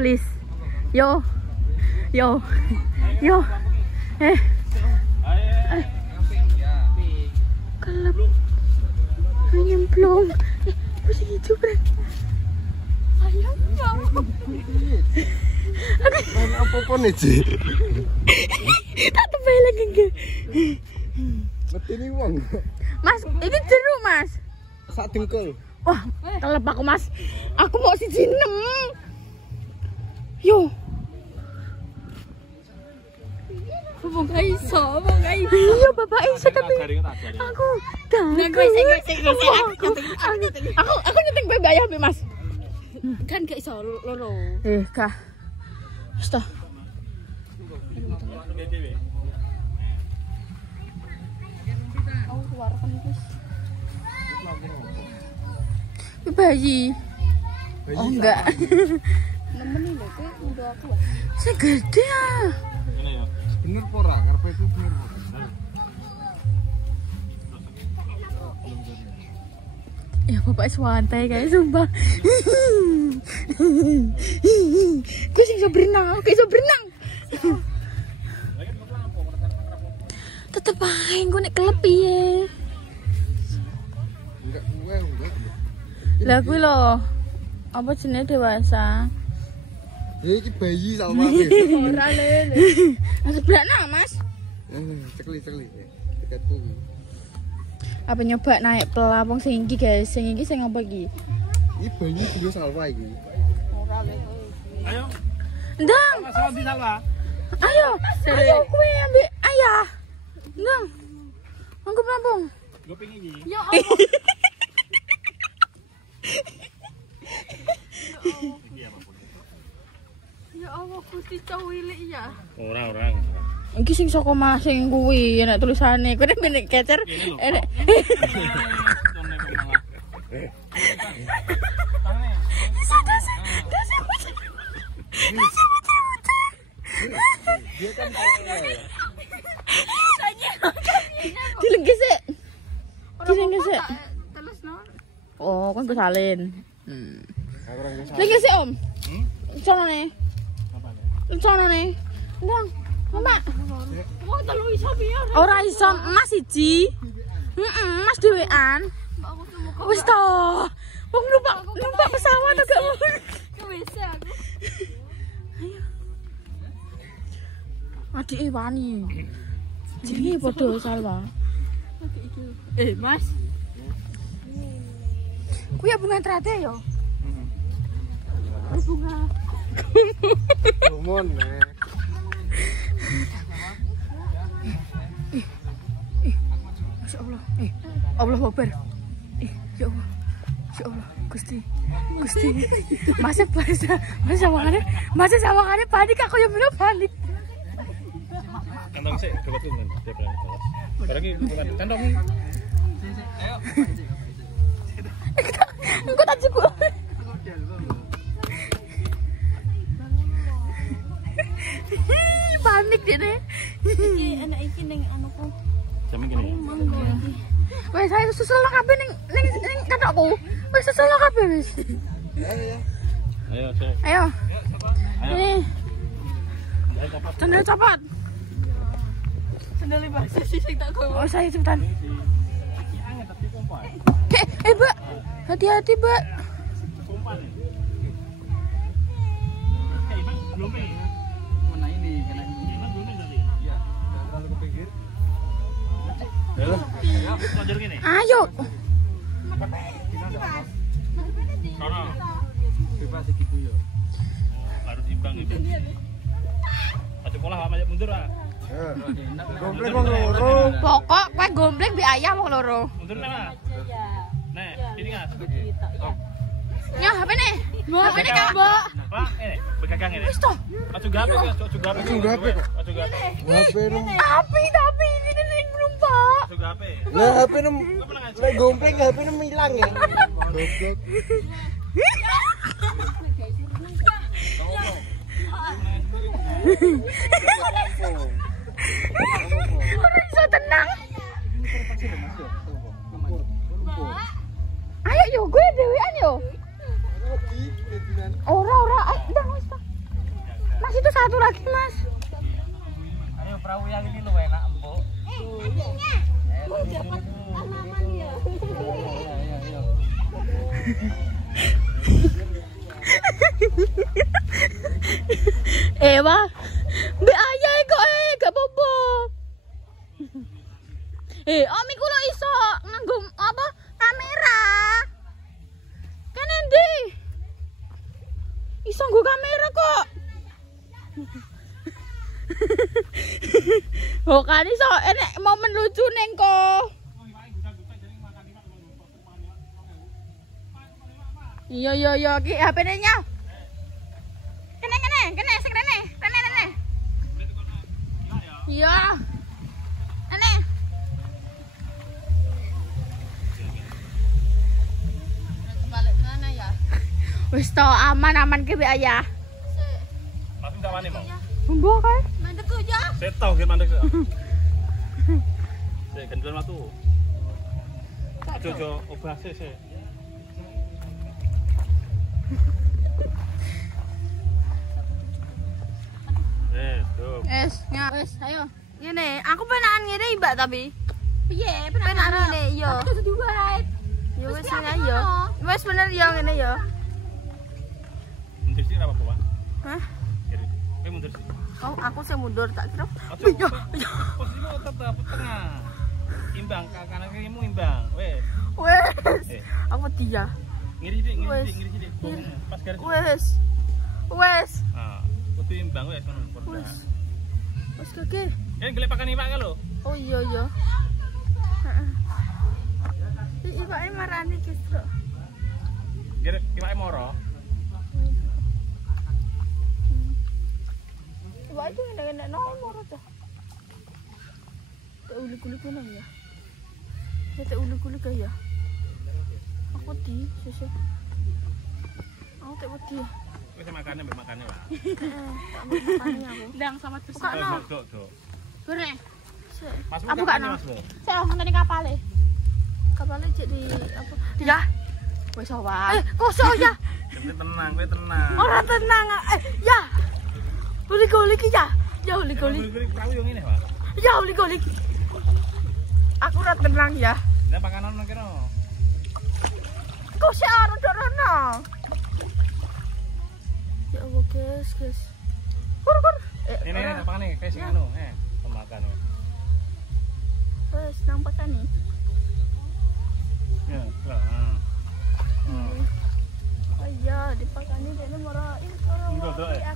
please. Yo. Kelep. Nyemplung. Pusing hijau kan. Ayo. Main apa-apa nih, Ci? Tak tebel lagi enggak. Metini wong. Mas, ini jeruk, Mas. Sak dengkul. Wah, kelep aku, Mas. Aku mau siji 6. Yo. Wong gak iso. Iya, Bapak iso tapi aku aku nyeting bae bayar be, Mas. Kan gak iso loro. Kah. Wis ta. Aku keluar kan Gus. Bayi. Oh enggak. Nemenin lho kowe udah aku. Segede ah. Bener pora, ngarepe itu bener. Ya bapak santai kayak sumpah. Gue sih bisa berenang, aku iso berenang. Tetep aja gue nek kelep piye. Enggak. Lah kuwi lho. Apa jenenge dewasa? Ya iki bayi Salma. Ora lho. Sebelah Mas. Cekli. Dekatku. Apa nyoba naik pelapong sing iki guys, sing iki sing apa iki? Iki bayi dia Salma iki. Ora lho. Ayo. Ndang. Sama di Salwa. Ayo kowe ambek ayah. Ndang. Anggo pelapong. Gue pengen iki. Ya Allah. Ya Allah Gusti Cawili ya. Orang. Iki sing saka Mas sing kuwi enak tulisane. Kowe nek benek kecer enak. Dia kan Dilenggis sik. Dilenggis sik. Terus no. Oh, kan kesalin. orang desa. Lenggis sik, Om. Sono ne. Sono ne. Ndang. Mbak. Wong telu iso piye? Ora iso Mas siji. Mas dhewean. Wis to. Wong numpak pesawat agak mau. Wis aku. Adike wani. Jenenge padha Salwa. Mas. Kuwi bunga trate yo. Bunga. Lumon. Masya Allah. Allah Akbar. Ya Allah. Ya Allah. Gusti. Masa sawangane panik aku yang bener panik. Kantong sih, coba tuh dia berani terus. Barang ini bukan kantong. Ayo. Engko tak jebuk. Panik dene. Iki anak iki ning anuku. Jam gini. Manggo. Wes ayo susul kabeh ning katokku. Wes susul kabeh wis. Ayo, cek. Ayo. Nih, Ayo cepat. sandal cepat. Sendali Mas sing tak kowe. Oh, saya cepetan. Angin tapi pompa. Mbak. Hati-hati, Mbak. Pompa nih. Belum nih. Mana ini? Kena ini. Belum nih tadi. Iya, jangan terlalu ke pinggir. Ayo, tonjol gini. Ayo. Sono. Bebas segitu ya. Harus imbang itu. Aja pola aja mundur ah. Komplek wong loro. Pokok kowe gombleng mbek ayah wong loro. Mundur nih. Nih, ini kan. Nyah, HP nih. HP nih, Kak. Pak, begagang ini. Wis to. Acu gape kok, acu gape. Acu gape kok. Acu gape. HP nem. Api tapi ini ning numpak. Acu gape. Lah HP nem. Lah gomplek HP nem ilang ya. Goblok. Ora iso tenang. Ayo yo gue dhewean yo. Ora, ndang wis ta. perahu yang ini lu enak empuk. Mau dapat tanaman ya. Wah. Mbak ayah kok gak apa-apa. Omi kulo iso nganggo apa? Kamera. Kan endi? Iso nggo kamera kok. Oh kan iso enek momen lucu neng kok. Iya ki HP-ne nya. Kene sing rene. Iya. Rene. Balik mana ya? Wis to aman ki mbek ayah. Langsung tak mani mau. Mbok kae. Mandek ya. Setau ge mandek. Sik gendelan watu. Aja obah sik. Wes, ayo. Ngene, aku penakan ngene Mbak tapi. Piye? Penakan ngene yo. Kudu duwait. Ya wis ngene yo. Wis bener yo ngene yo. Mundur sih apa apa? Hah? Kowe mundur sih. Oh, aku sing mundur tak kira. Iya. Posisimu tetap tengah. Imbang, kanan kirimu imbang. Wes. Aku dia. Ngiri sithik. Pas garis. Wes. Ah, kudu imbang wes ngono. Wes keke. Golek pakan iwak ka lho. Oh iya. Heeh. Iwake marani Gisro. Golek iwake moro. Iwake itu enak-enak moro ta. Tak ulik-ulik nang ya. Tak ulik-ulik ya. Aku di sese. Aku tak wedi ya. Wis makane mbek makane wae. Makane aku. Ndang sama terus. Dok. Gure. Mas Aku gak nang. Mas. Saya ngenteni kapale. Kapalnya jadi apa? Ya. Wis wae. Kosong ya. Tenang, kowe tenang. Ora tenang. Ya. Ulik-ulik ya. Ya ulik-ulik. Perahu yo ngene, Pak. Ya ulik-ulik. Aku ora tenang ya. Lah pakanan nang kene. Kok sih ora rono. Ya Allah, guys. Kur. Ini pakane kayak sing anu, pemakan. Wes nang pakan nih. Ya, heeh. Oh iya, dipakani dene moroin karo. Ndok ya.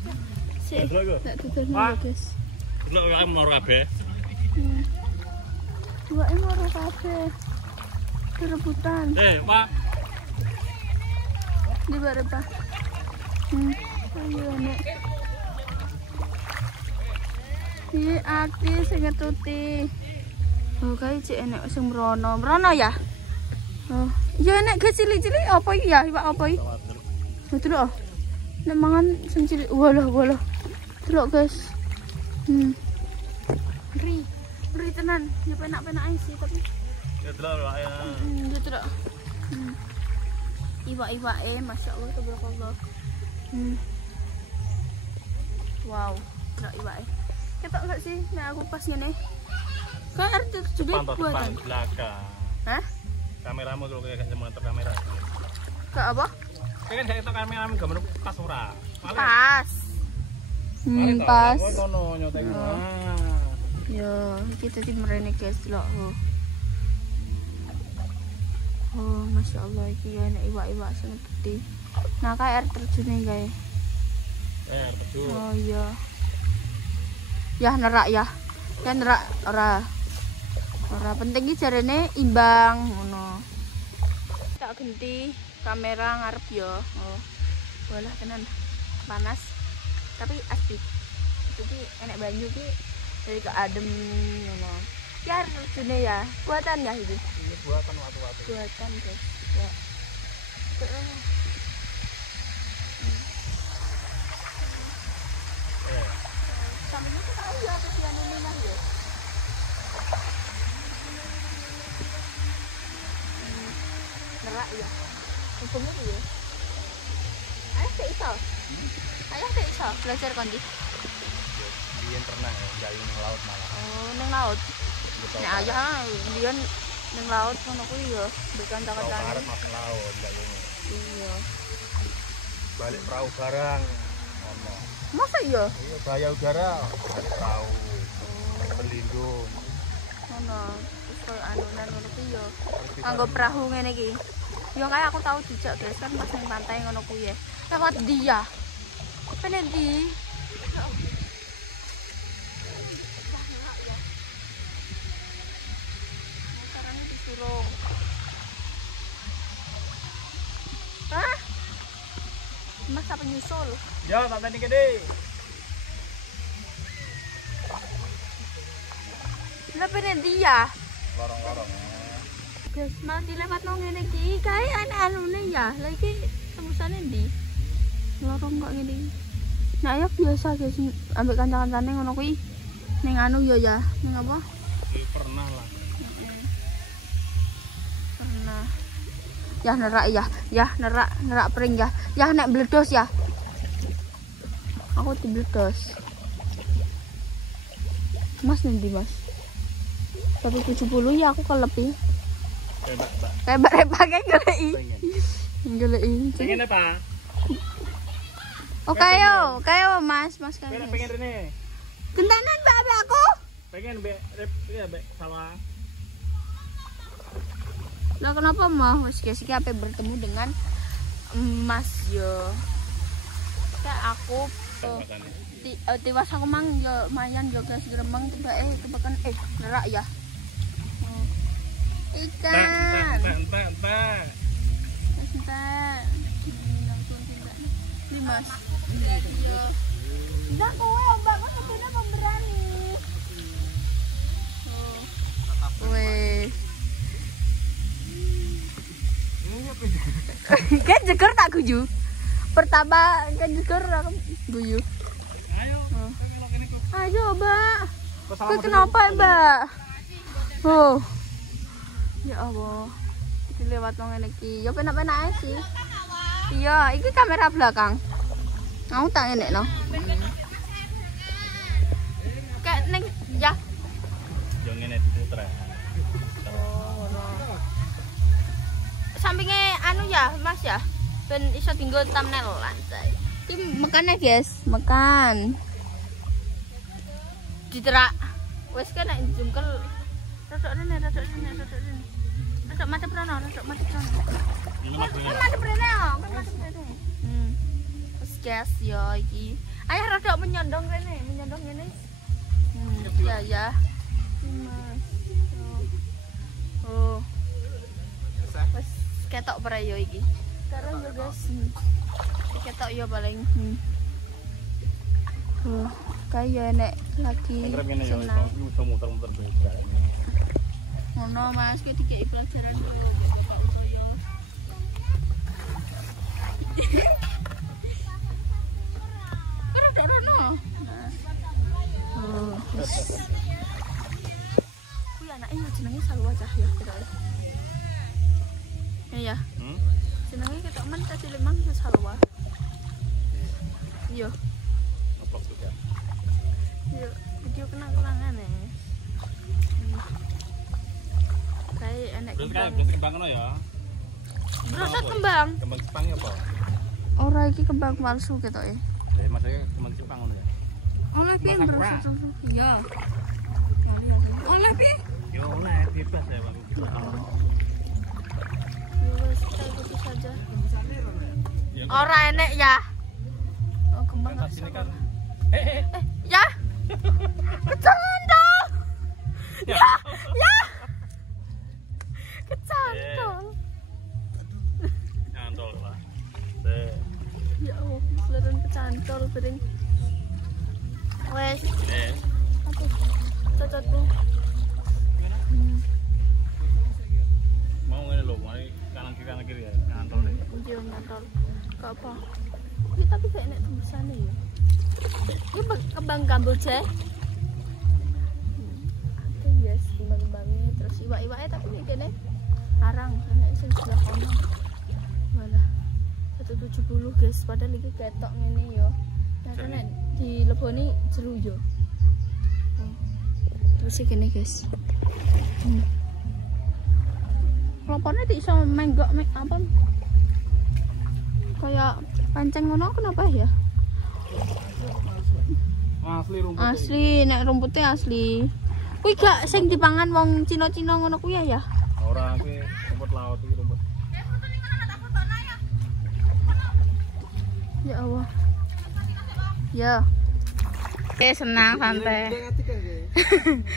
Sik. Tak tutur Pak. guys. Delok kok moro kabeh. Dua moro kabeh. Kerebutan. Pak. Di berapa? Ayo nek. Iki aki sing ngetuti. Oh, kae cek enek sing mrono. Mrono ya? Oh, iya enek ge cilik-cilik apa iki ya? Iwak apa iki? Betul oh. Nek mangan sing cilik. Walah. Delok guys. Ngeri tenan. Ya penak-penake sih tapi. Ya delok ya. Ya delok. Iwak-iwake masyaallah tabarakallah. Wow, delok iwake. Ketok enggak sih nek aku pas ngene? Kayak arti jadi buatan. Belakang. Hah? Kameramu kalau kayak monitor kamera. Kayak apa? Kayak saya itu kameramu gambar pas ora. Pas. Pas. Kono nyoteng. Yo, kita di merene guys delok. Oh, masya Allah, iki ya enak iwak-iwak sing gede. Nah, kayak air terjun nih guys. Air terjun. Oh iya. Ya nerak ya. Ya nerak ora penting iki jarene imbang ngono. Tak ganti kamera ngarep yo. Oh. Walah tenan panas. Tapi asik. Iki enek banyu iki dari ke adem ngono. Ya terjune ya. Buatan ya iki. Ini buatan watu-watu. Buatan guys. Ya. Sampeyan tuh tahu ya kesian ini mah ya. Nerak ya. Hukumnya ya. Ayah tak iso. Ayah tak iso belajar kondi. Iya Biyen pernah jayu ning laut malah. Oh, ning laut. Nek ayah mbiyen ning laut ngono kuwi ya, berkanca-kancane. Arep masuk laut jayune. Iya. Balik perahu barang. Ono. Masa iya? Iya, bahaya udara, balik perahu. Pelindung. Ngono. Terus koyo anunan ngono kuwi ya. Kanggo perahu ngene iki. Ya kayak aku tahu dijak guys kan pas ning pantai ngono kuwi ya. Lewat dia. Pengen di. Motorane disurung. Hah? Mas apa nyusul? Ya, tak tadi gede. Lah pengen dia. Lorong-lorong. Guys, mau dilewat nang ngene iki, kae aneh-anune ya. Lah iki tembusane ndi? Lorong kok ngene iki. Nah, ya biasa guys, ambek kanca-kancane ngono kuwi. Ning anu ya, ning apa? Pernah lah. Pernah. Ya nerak ya nerak pring ya. Ya nek bledos ya. Aku dibledos. Mas nanti Mas. 170 ya aku kelepi. Rebak-rebak kayak gelei. Pengen apa? Oke yo Mas kayak. Pengen rene. Gentenan mbak aku. Pengen ya sawah. Lah kenapa mah Mas guys iki ape bertemu dengan Mas yo. Kayak aku tiwas aku mang yo mayan yo guys gremeng tiba tebakan nerak ya. Ikan. Mbak. Ini Mas. Iya. Enggak kowe Mbak kok sepeda pemberani. Oh. Wes. Kan jeger tak guyu. Pertama kan jeger aku guyu. Ayo, Mbak. Kok kenapa, Mbak? Oh. Ya Allah. Iki lewat nang ngene iki. Ya penak-penak ae sih. Iya, iki kamera belakang. Mau tak ngenekno. Kayak ning ya. Yo ngene putra. Oh, no. Sampinge anu ya, Mas ya. Ben iso dienggo thumbnail lantai. Iki makan ya, guys. Makan. Diterak. Wes kan nek jungkel. Rodok rene. Rodok mati prono. Mati prene kok, mati prene. Wes guys yo iki. Ayah rodok menyondong rene, menyondong ngene. Ya. Mas. Oh. Wes ketok para yo iki. Sekarang yo guys. Ketok yo paling. Kayak nek lagi senang. Muter-muter beda. Ngono Mas, kowe dikeki pelajaran yo. Ora rono. Oh. Kuwi anake yo jenenge Salwa Cahya kira. Iya. Jenenge ketok men tadi lemang Salwa. Iya. Apa juga? Iya, video kenang-kenangan ya. Kayak enak kembang. Terus kembang ngono ya. Brosot kembang. Kembang Jepang ya, Pak? Ora iki kembang palsu ketoke. Ya maksudnya kembang Jepang ngono ya. Oleh piye brosot palsu? Iya. Oleh piye? Yo oleh bebas ya, Bang. Wes kita ikuti saja. Ora enek ya. Oh, kembang Pas ini kan ya. Kecantol. Ya. Kecantol. nyantol lah. Ya Allah, beneran kecantol bering. Wes. Aduh. Cocotku. Mau ngene lho, mari kanan kiri ya, nyantol deh. Iya, nyantol. Kok apa? Ini tapi kayak enak tembusane ya. Ini kembang Kamboja. Ada ya kembang-kembangnya terus iwak-iwaknya tapi ini kene arang enak sing sebelah kono. Malah 170 guys, padahal iki ketok ngene ya. Nah, nek dileboni jeru yo. Terus gini guys. Kelopone tidak bisa menggok apa? Kayak pancing ngono kenapa ya? Asli rumput. Asli, nek rumputnya asli. Kuwi gak sing dipangan wong Cina-Cina ngono kuwi ya? Ora kuwi rumput laut iki rumput. Ya Allah. Ya. Oke, senang santai.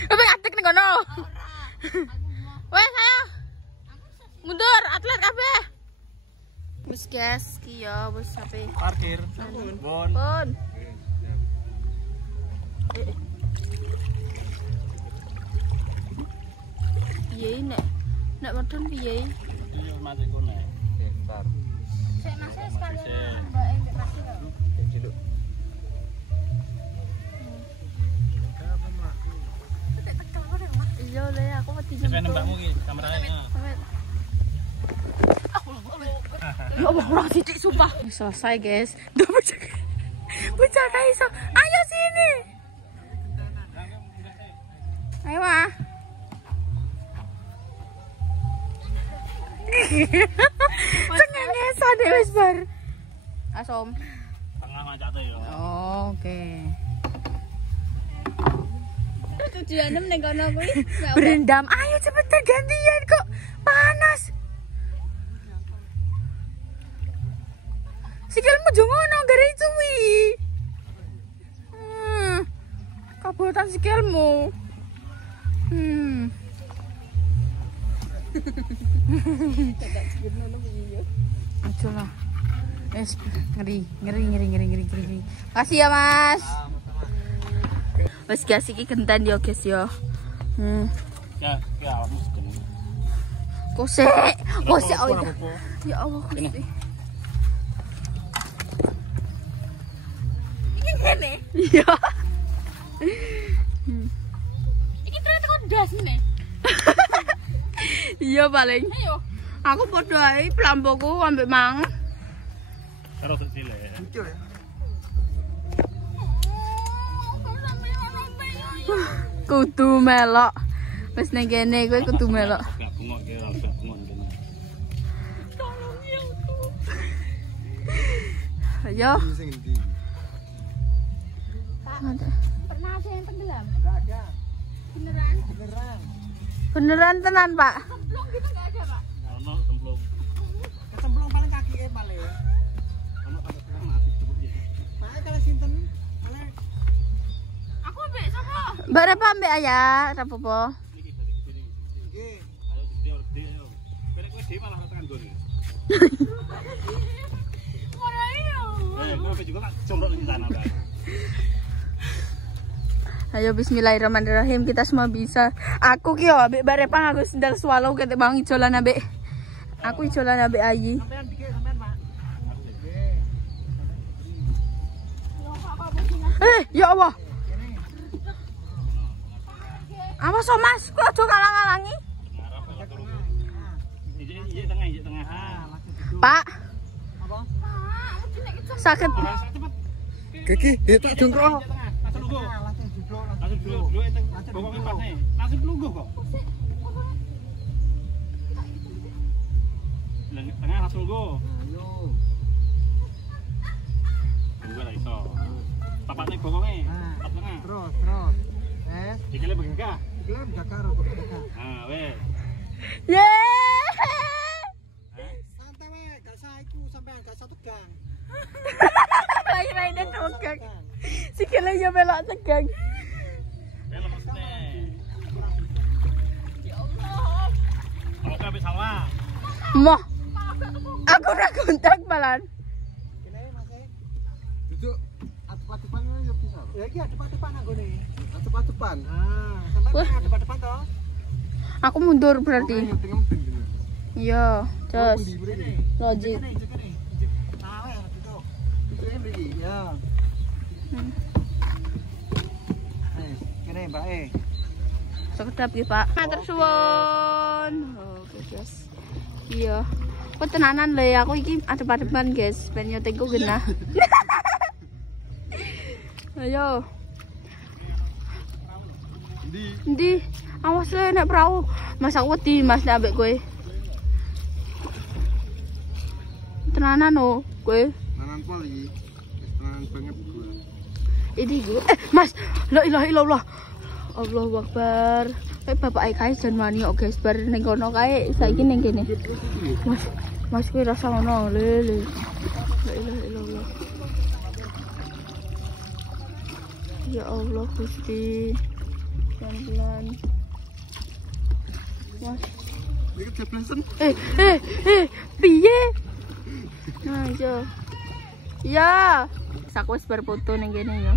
Tapi atik ning kono. Wes ayo. Mundur atlet kabeh. Wes guys, ki ya wis sampe Parkir. Bon. pun. Piye nek wedhun piye? Iya mati kono. Bentar. Sik Mas sekalian. Ciluk. Iya le aku wedi Saya jemput. nembakmu iki kamerane. Ya Allah, kurang sidik sumpah. Selesai guys. Duh bocah iso. Ayo sini. Ayo ah. Cengengesan deh wis bar. Asom. Tengah macate yo. Oh, oke. Tujuanem ning kono kuwi. Berendam. Ayo cepetan gantian kok. Panas. Sikilmu jo ngono gara cuwi. Kabotan sikilmu. Aja lah. Ngeri. Kasih ya, Mas. Wes guys iki genten yo guys yo. Ya awakmu segene. Kosek oh iya. Ya Allah Gusti. Iki ngene. Iya. Iki ternyata kok das nih. Iya paling. Ayo. Aku podo ae plamboku ambek mang. Karo sile. Lucu ya. Kudu melok. Wis ning kene kowe kudu melok. Gak bengok ki ora usah bengok kene. Tolong ya aku. Ayo. Sing endi? Pernah ada yang tenggelam? Enggak ada. Beneran? Beneran. Beneran tenan, Pak. Cemplung gitu nggak ada, Pak? Ono cemplung. Kecemplung paling kaki paling. Ono sampe sekarang mati cepet ya. Paling kalau sinten paling Aku ambek sapa? Mbak Repa ambek ayah, rapopo. Iki dari kene iki. nggih. Ayo gede ayo. Kene kowe dhewe malah tekan gone. Ora iya. Kowe juga tak jomrok di sana, Pak. Ayo bismillahirrahmanirrahim, kita semua bisa. Aku ki yo ambek Mbak Repa aku sendal swallow kete bang ijolan ambek. Aku ijolan ambek Ayi. Sampean dikit sampean, Pak. Ya Allah. Awas so Mas, kok aja ngalang-alangi. Iki tengah. Pak. Apa? Sakit. Cepet. Gigi, tak jongkok. Langsung lungguh. Langsung duduk, Langsung dulu itu bokongnya pas nih. Langsung lungguh kok. Tengah langsung lungguh. Ayo. Lungguh lah iso. Papatnya bokongnya. Pas tengah. Terus. Dikele begengkah. Dikele begengkah karo begengkah. Nah, wes. Yeay. Santai wae, gak usah iku sampean gak usah tegang. Lain-lainnya tegang. Sikile yo melok tegang. Lemes nih. Ya Allah. Oke, habis sawah. Moh. Aku udah kontak malan. Kene Mas. Duduk adep-adepan yo bisa. Ya iki adep-adepan anggone. Adep-adepan. Ah, sampean adep-adepan to? Aku mundur berarti. Tengem ben. Iya, terus logik. Ya. Kene Mbak Sekedap ya Pak. Matur suwun. Oke guys. Iya. Kok tenanan le aku iki adep-adepan guys. Ben nyotingku genah. Ayo. Di Ndi, awas le nek perahu. Mas aku wedi Mas nek ambek kowe. Tenanan no, kowe. Tenanan pol iki. Tenanan banget gue. Ini gue. Mas, la ilaha illallah. Allahu Akbar. Kayak bapak kae jan wani kok guys, bar ning kono kae saiki ning kene. Mas kowe rasa ngono lele. La ilaha illallah. Ya Allah Gusti. Pelan-pelan. Mas. Iki jeblesan. Piye? Nah, yo. Ya. Aku wis bar foto ning kene yo.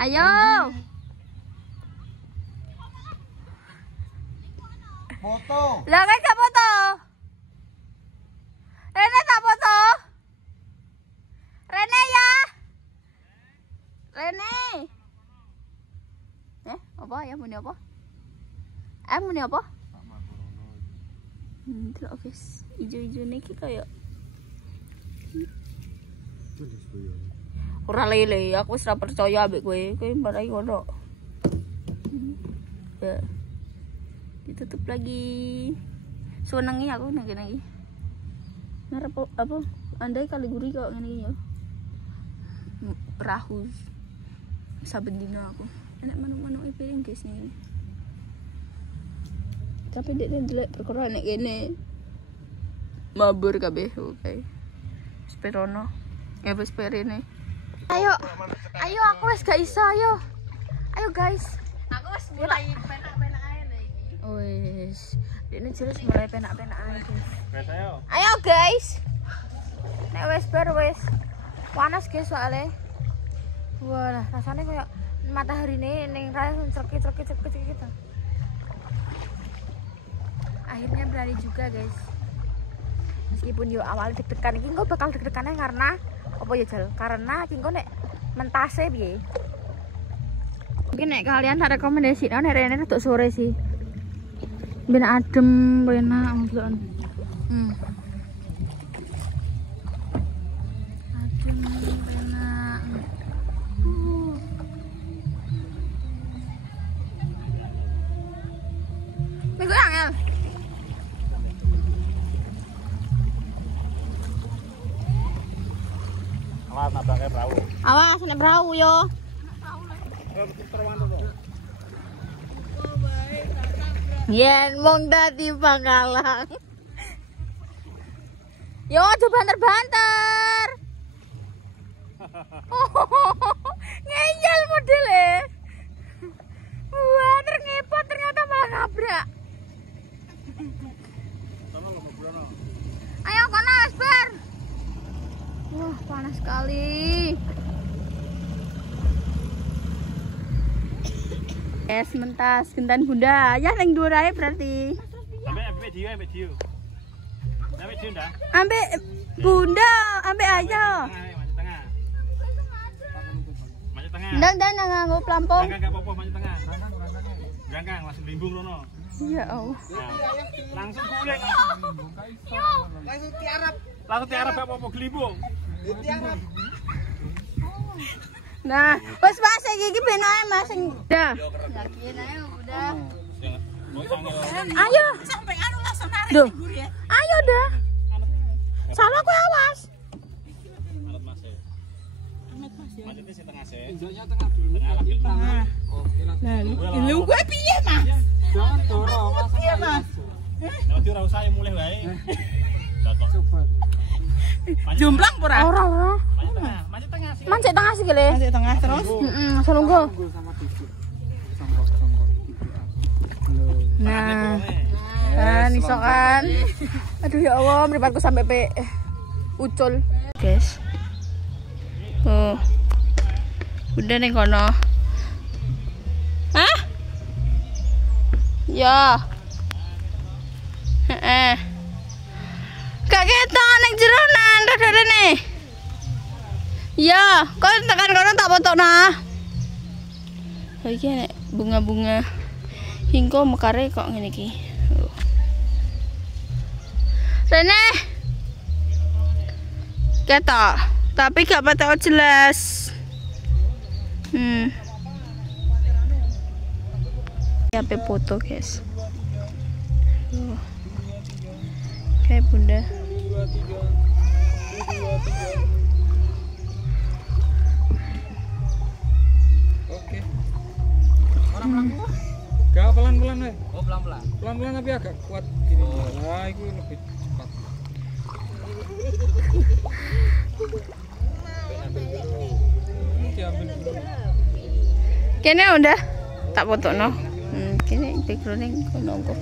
Ayo. Foto. Lah kan gak foto. Rene tak foto. Rene ya. Rene. Apa ya muni apa? Muni apa? Delok guys, ijo-ijo niki kaya ora lele, aku wis ora percaya ambek kowe. Kowe marai ngono. Ya. Ditutup lagi. Senengi aku nek kene iki. Ngarep apa? Andai kali guri kok ngene iki ya. Perahu. Saben dina aku. Enak manuk-manuk piring guys ini. Tapi dek ndelok perkara nek kene. Mabur kabeh, oke. Sperono. Ya wis perene. Ayo aku wis gak iso, ayo guys. Aku wis mulai penak-penak ae lho iki. Wis, dene jelas mulai penak-penak ae guys. Ayo guys. Nek wis bar wis panas guys soalnya. Wah, rasanya kayak matahari ning raya cerkit gitu. Akhirnya berani juga guys. Meskipun yo awal deg-degan iki engko bakal deg-degannya karena apa ya Jal? Karena iki engko nek mentase piye? Mungkin nek kalian tak rekomendasikan nek rene rada sore sih. Ben adem, enak ngono. Adem, enak. Minggu angel. Awas nabraknya perahu. Awas nek perahu yo. Yen mong dadi Pangkalang. Yo aja banter-banter. Ngeyel modele. Wah, terngepot ternyata malah nabrak. Ayo kono wis bar. Wah, panas sekali. Es mentas gentan bunda. Ya ning dhuwur ae berarti. Ambek video. Ambek video ndak? Ambek bunda, ambek ayo. Maju tengah. Ndang nganggo plampung. Enggak apa-apa, maju tengah. Ganggang langsung bimbung rono. Ya Allah. Langsung guling. Langsung tiarap. Langsung tiarap gak apa-apa gelimbung. Tiarap. Nah, wis Mas iki ben ae Mas sing udah. Yakin ae udah. Ayo. Sampai anu langsung narik Duh. guri ya. Ayo dah. Salah kowe awas. Anut Mas ya. Amet Mas ya. Macetnya sing tengah sih. Injoknya tengah dulu. Tengah lagi tengah. Nah, lu gue piye, Mas? Jangan dorong, Mas. Piye, Mas? Nanti ora usah mulai wae. Datok. Jomplang ora? Ora. Maju tengah sih. Mancik tengah sih kele. Masih tengah terus. Asal nunggu. Tunggu sama dikit. Songkok. Nah, kan iso kan. Aduh ya Allah, mripatku sampai ucul. Guys. Oh. Udah nih kono. Hah? Ya. Gak ketok ning jero nan rada rene. Ya, kok tekan kono tak potokna. Iki nek bunga-bunga hingko mekare kok ngene iki. Rene. Ketok, tapi gak patok jelas. HP foto guys. Kayak bunda. Oke. Gak pelan-pelan ya? Oh, pelan-pelan. Pelan-pelan tapi agak kuat gini. Nah, itu lebih cepat. Diambil dulu. Kene udah tak foto no. Kene backgrounding nongko.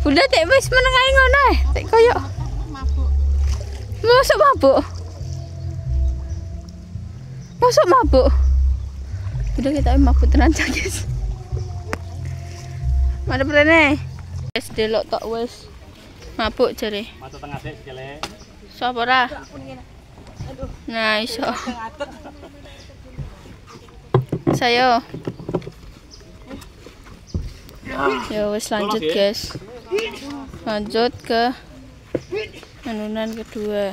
Bunda tek wis menengahi ngono tek koyo mabuk. Masuk mabuk. Udah kita mabuk tenan guys. Mana prene? Wis delok tok wis mabuk jare. Mata tengah dek sekali. Sopo ora? Nah, iso. Saya. Ya wis lanjut guys. Lanjut ke anunan kedua.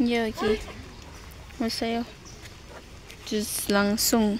Ya iki. Mas saya. Just langsung